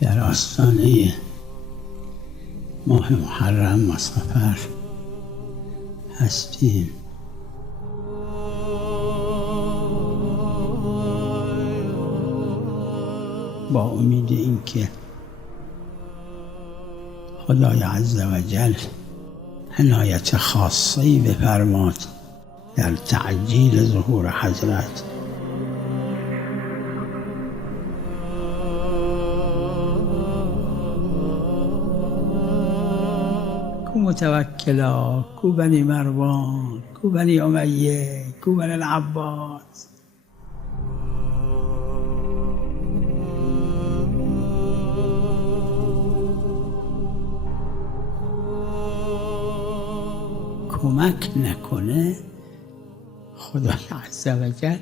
در آستانه ماه محرم و صفر هستیم. با امید اینکه خدای عز و جل عنایت خاصه‌ای بفرماد در تعجیل ظهور حضرت. کو متوکلا، کو بنی مروان، کو بنی امیه، کو بنی العباس. کمک نکنه خدای عز و جل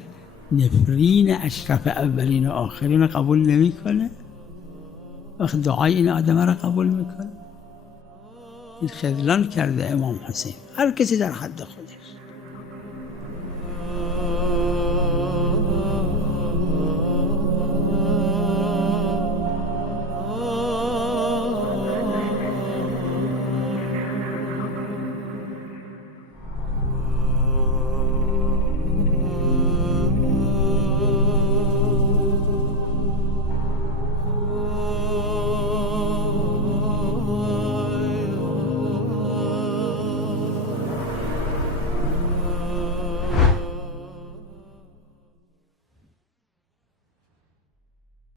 نفرین اشرف اولین و آخرین رو قبول نمیکنه. وقت دعای این آدم رو قبول میکنه. این خذلان کرده امام حسین، هر کسی در حد خودش.